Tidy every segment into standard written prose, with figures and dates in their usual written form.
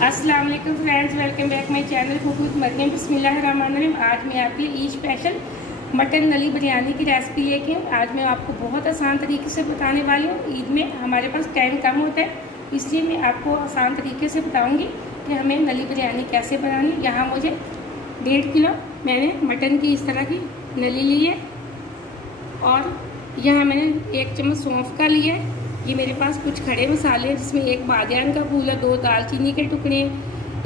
अस्सलाम वालेकुम friends, welcome back my channel cook with Mariam. बिस्मिल्लाहिर्रहमानिर्रहीम। आज मैं आपके लिए ईद स्पेशल मटन नली बिरयानी की रेसिपी लेके आज मैं आपको बहुत आसान तरीके से बताने वाली हूँ। ईद में हमारे पास टाइम कम होता है, इसलिए मैं आपको आसान तरीके से बताऊँगी कि हमें नली बिरयानी कैसे बनानी है। यहाँ मुझे 1.5 किलो मैंने मटन की इस तरह की नली ली है और यहाँ मैंने 1 चम्मच सौंफ का लिया है। ये मेरे पास कुछ खड़े मसाले हैं जिसमें 1 बादियान का फूल है, 2 दालचीनी के टुकड़े,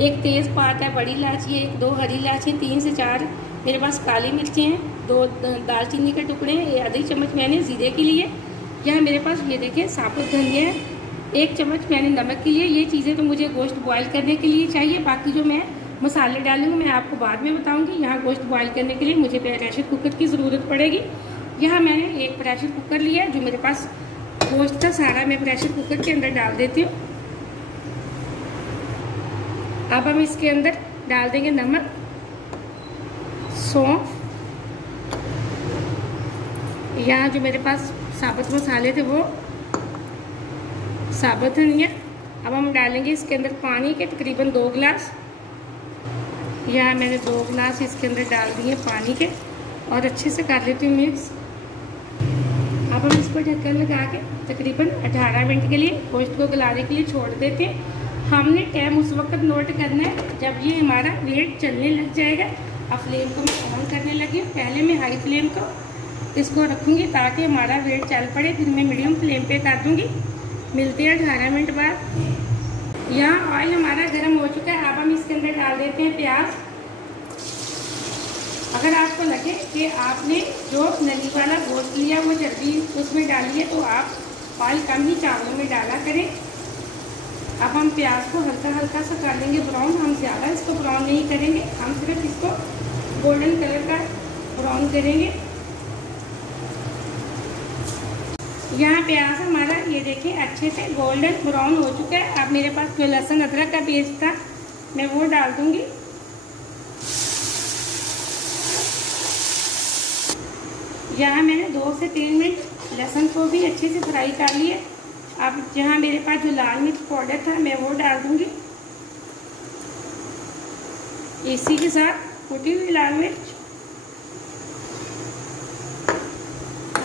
1 तेज़पात है, बड़ी इलायची है, 2 हरी इलायची, 3 से 4 मेरे पास काली मिर्चें हैं, 2 दालचीनी के टुकड़े हैं, आधी चम्मच मैंने ज़ीरे के लिए। यहाँ मेरे पास ये देखिए साबुत धनिया है, 1 चम्मच मैंने नमक के लिए। ये चीज़ें तो मुझे गोश्त बॉयल करने के लिए चाहिए, बाकी जो मैं मसाले डालूंगी मैं आपको बाद में बताऊँगी। यहाँ गोश्त बॉयल करने के लिए मुझे प्रेशर कुकर की ज़रूरत पड़ेगी। यहाँ मैंने एक प्रेशर कुकर लिया है, जो मेरे पास गोश्त का सारा मैं प्रेशर कुकर के अंदर डाल देती हूँ। अब हम इसके अंदर डाल देंगे नमक, सौंफ, यहाँ जो मेरे पास साबुत मसाले थे वो साबुत धनिया। अब हम डालेंगे इसके अंदर पानी के तकरीबन 2 गिलास। यहाँ मैंने 2 गिलास इसके अंदर डाल दिए पानी के और अच्छे से कर लेती हूँ मिक्स। अब हम इसको ढक्कन लगा के तकरीबन 18 मिनट के लिए गोश्त को गलाने के लिए छोड़ देते हैं। हमने टाइम उस वक्त नोट करना है जब ये हमारा वेट चलने लग जाएगा। अब फ्लेम को मैं ऑन करने लगी हूँ। पहले मैं हाई फ्लेम को इसको रखूँगी ताकि हमारा वेट चल पड़े, फिर मैं मीडियम फ्लेम पे कर दूँगी। मिलते हैं 18 मिनट बाद। यहाँ ऑयल हमारा गर्म हो चुका है। अब हम इसके अंदर डाल देते हैं प्याज। अगर आपको लगे कि आपने जो नली वाला गोश्त लिया वो चर्बी उसमें डाली है तो आप ऑयल कम ही चावलों में डाला करें। अब हम प्याज को हल्का हल्का सा कर लेंगे ब्राउन। हम ज़्यादा इसको ब्राउन नहीं करेंगे, हम सिर्फ इसको गोल्डन कलर का ब्राउन करेंगे। यहाँ प्याज हमारा ये देखिए अच्छे से गोल्डन ब्राउन हो चुका है। अब मेरे पास जो लहसुन अदरक का पेस्ट था मैं वो डाल दूँगी। यहाँ मैंने 2 से 3 मिनट लहसुन को भी अच्छे से फ्राई कर लिए। अब जहाँ मेरे पास जो लाल मिर्च पाउडर था मैं वो डाल दूँगी। इसी के साथ कुटी हुई लाल मिर्च,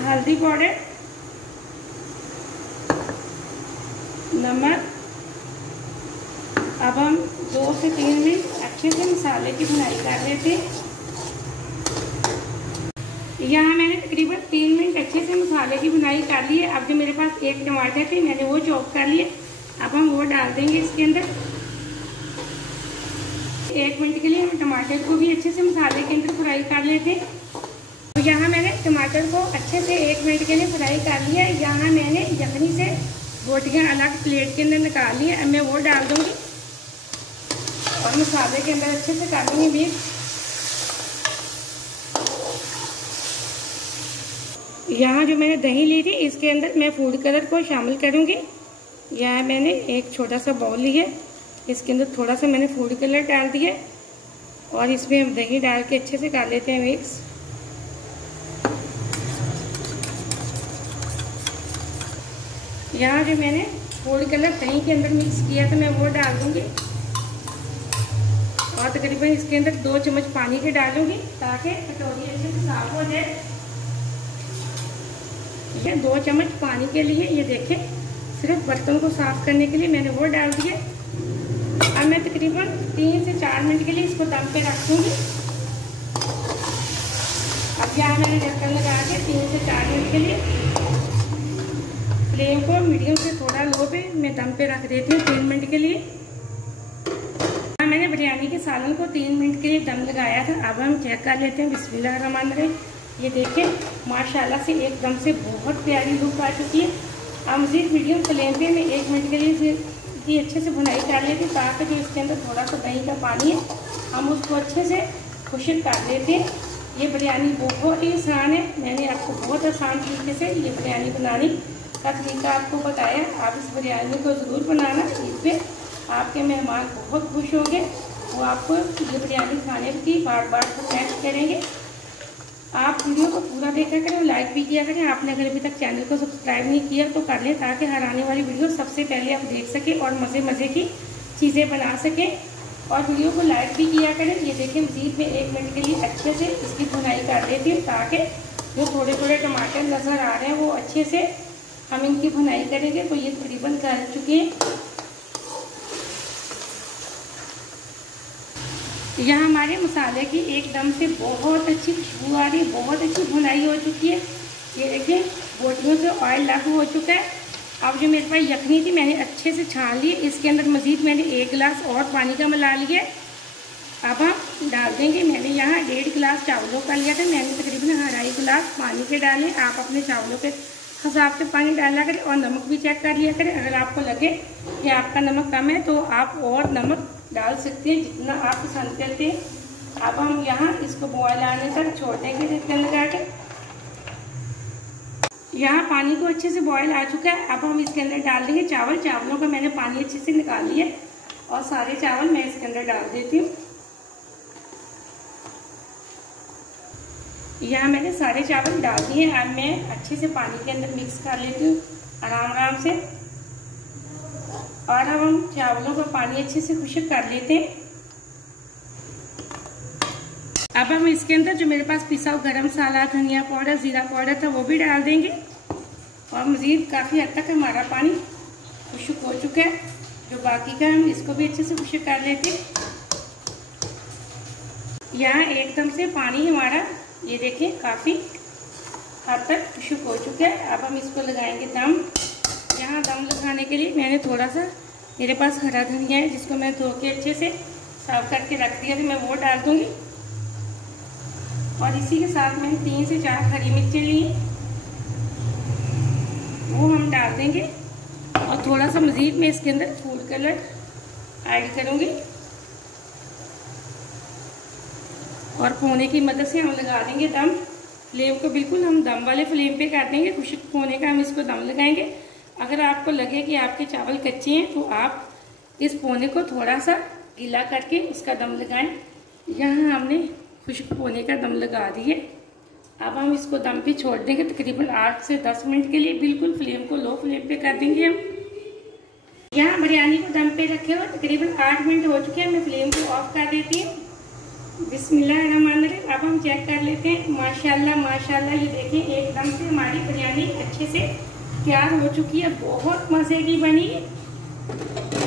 हल्दी पाउडर, नमक। अब हम 2 से 3 मिनट अच्छे से मसाले की भुनाई कर लेते हैं। यहाँ मैंने तकरीबन 3 मिनट अच्छे से मसाले की भुनाई कर ली है। अब जो मेरे पास 1 टमाटर थे मैंने वो चॉप कर लिए। अब हम वो डाल देंगे इसके अंदर। 1 मिनट के लिए हम टमाटर को भी अच्छे से मसाले के अंदर फ्राई कर लेते हैं। यहाँ मैंने टमाटर को अच्छे से 1 मिनट के लिए फ्राई कर लिया है। यहाँ मैंने यखनी से रोटियाँ अलग प्लेट के अंदर निकाल ली है। अब मैं वो डाल दूँगी और मसाले के अंदर अच्छे से कर लूँगी मिक्स। यहाँ जो मैंने दही ली थी इसके अंदर मैं फूड कलर को शामिल करूँगी। यहाँ मैंने एक छोटा सा बाउल लिया, इसके अंदर थोड़ा सा मैंने फूड कलर डाल दिया और इसमें हम दही डाल के अच्छे से कर लेते हैं मिक्स। यहाँ जो मैंने फूड कलर दही के अंदर मिक्स किया था मैं वो डाल दूँगी और तकरीबन इसके अंदर 2 चम्मच पानी के डालूँगी ताकि कटोरी अच्छे से साफ हो जाए। ये 2 चम्मच पानी के लिए ये देखें सिर्फ बर्तन को साफ करने के लिए मैंने वो डाल दिया। अब मैं तकरीबन 3 से 4 मिनट के लिए इसको दम पे रख दूँगी। अब यहाँ मैंने ढक्कन लगा के 3 से 4 मिनट के लिए फ्लेम को मीडियम से थोड़ा लो पे मैं दम पे रख देती हूँ 3 मिनट के लिए। यहाँ मैंने बिरयानी के सालन को 3 मिनट के लिए दम लगाया था। अब हम चेक कर लेते हैं। बिस्मिल्लाहिर्रहमानिर्रहीम। ये देखिए माशाल्लाह से एकदम से बहुत प्यारी लुक आ चुकी है। अब मज़ीद मीडियम फ्लेम पे मैं 1 मिनट के लिए इसकी अच्छे से भुनाई कर लेती हूँ ताकि जो इसके अंदर थोड़ा सा दही का पानी है हम उसको अच्छे से खुश्क कर लेते हैं। ये बिरयानी बहुत ही आसान है। मैंने आपको बहुत आसान तरीके से ये बिरयानी बनाने का तरीका आपको बताया। आप इस बिरयानी को ज़रूर बनाना। ईद पे आपके मेहमान बहुत खुश होंगे, वो आपको ये बिरयानी खाने की बार बार फरमाइश करेंगे। आप वीडियो को पूरा देखा करें और लाइक भी किया करें। आपने अगर अभी तक चैनल को सब्सक्राइब नहीं किया तो कर लें ताकि हर आने वाली वीडियो सबसे पहले आप देख सकें और मज़े की चीज़ें बना सकें और वीडियो को लाइक भी किया करें। ये देखिए मज़ीद में 1 मिनट के लिए अच्छे से इसकी भुनाई कर देती हूँ, ताकि जो थोड़े थोड़े टमाटर नज़र आ रहे हैं वो अच्छे से हम इनकी भुनाई करेंगे। तो ये तकरीबन कर चुके हैं। यहाँ हमारे मसाले की एकदम से बहुत अच्छी खुशबू आ रही है, बहुत अच्छी भुनाई हो चुकी है। ये देखिए बोटियों से ऑयल लग हो चुका है। अब जो मेरे पास यखनी थी मैंने अच्छे से छान ली। इसके अंदर मज़ीद मैंने 1 गिलास और पानी का मिला लिया। अब हम डाल देंगे, मैंने यहाँ 1.5 गिलास चावलों का लिया था, मैंने तकरीबन 2.5 गिलास पानी के डाले। आप अपने चावलों के हिसाब से पानी डाला करें और नमक भी चेक कर लिया करें। अगर आपको लगे कि आपका नमक कम है तो आप और नमक डाल सकते हैं जितना आप पसंद करते हैं। अब हम यहाँ इसको बॉयल आने तक छोड़ देंगे ढक्कन लगा के। यहाँ पानी को अच्छे से बॉयल आ चुका है। अब हम इसके अंदर डाल देंगे चावल। चावलों का मैंने पानी अच्छे से निकाल लिया और सारे चावल मैं इसके अंदर डाल देती हूँ। यहाँ मैंने सारे चावल डाल दिए। अब मैं अच्छे से पानी के अंदर मिक्स कर लेती हूँ आराम आराम से। और अब हम चावलों का पानी अच्छे से खुश्क कर लेते हैं। अब हम इसके अंदर जो मेरे पास पिसा हुआ गरम मसाला, धनिया पाउडर, ज़ीरा पाउडर था वो भी डाल देंगे। और मज़ीद काफ़ी हद तक हमारा पानी खुश्क हो चुका है। जो बाकी का हम इसको भी अच्छे से खुश्क कर लेते हैं। यहाँ एकदम से पानी हमारा ये देखिए काफ़ी हद तक खुश्क हो चुका है। अब हम इसको लगाएंगे दम। यहाँ दम लगाने के लिए मैंने थोड़ा सा, मेरे पास हरा धनिया है जिसको मैं धो के अच्छे से साफ करके रख दिया, तो मैं वो डाल दूँगी। और इसी के साथ मैंने 3 से 4 हरी मिर्चें ली, वो हम डाल देंगे। और थोड़ा सा मज़ीद मैं इसके अंदर फूड कलर ऐड करूँगी और कोने की मदद से हम लगा देंगे दम। फ्लेम को बिल्कुल हम दम वाले फ्लेम पे कर देंगे। खुश्क होने का हम इसको दम लगाएंगे। अगर आपको लगे कि आपके चावल कच्चे हैं तो आप इस पोने को थोड़ा सा गीला करके उसका दम लगाएं। यहाँ हमने खुश्क होने का दम लगा दिए। अब हम इसको दम पे छोड़ देंगे तकरीबन 8 से 10 मिनट के लिए। बिल्कुल फ्लेम को लो फ्लेम पे कर देंगे हम। यहाँ बिरयानी को दम पे रखे हुए तकरीबन 8 मिनट हो चुके हैं। मैं फ्लेम को ऑफ कर देती हूँ। बिस्मिल्लाहिर्रहमानिर्रहीम। अब हम चेक कर लेते हैं। माशाल्लाह माशाल्लाह, ये देखें एकदम से हमारी बिरयानी अच्छे से तैयार हो चुकी है। बहुत मज़े की बनी,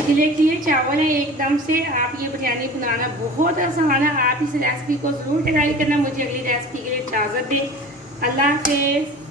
खिले खिले चावल है एकदम से। आप ये बिरयानी बनाना बहुत आसान है। आप इस रेसिपी को ज़रूर ट्राई करना। मुझे अगली रेसिपी के लिए इजाज़त दें। अल्लाह हाफ़िज़।